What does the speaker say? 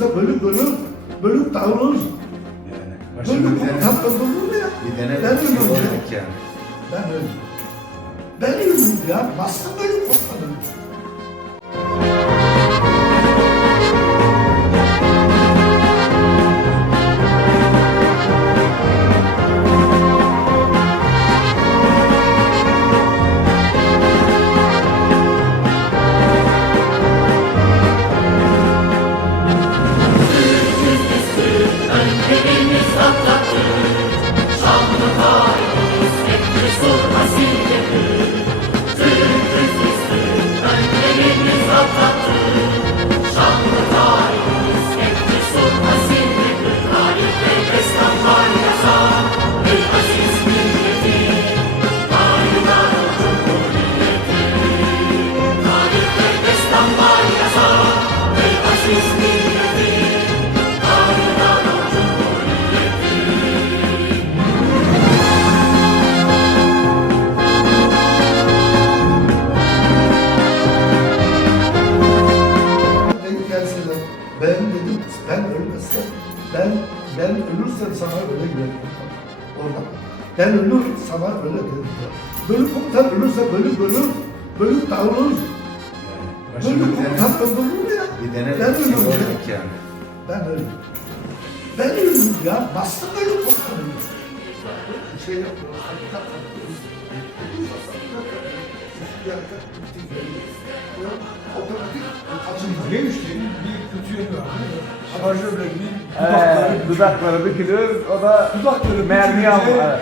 ölürse bölük bölük, bölük dağılır. Yani başka bir Bölük tane, mü ya? bir tane Ben bir şey olacak yani. Ben öldüm. Ben öldüm ya. Bastım bölük komutanı. Ben dedim, ben ölmezsem, ben, ben ölürsem sana öyle giderim. Orada. Ben ölürüm, sana öyle dedim. Bölük komutan ölürse bölük bölük, bölük dağılır. Bölük komutan öldürür ya? bir tane Ben bir şey ölürüm ya. yani. Ben öldüm. Ben öldüm ya. Bastım bölük komutanı. Bir şey yapmıyoruz. Hakikat yapıyoruz. Otomatik açılıyor. Neymiş ki? Bir kötü yönü var? Şarjörlerinin Ee, dudakları, dudakları bükülür, o da dudakları mermi bükülünce alma. Evet.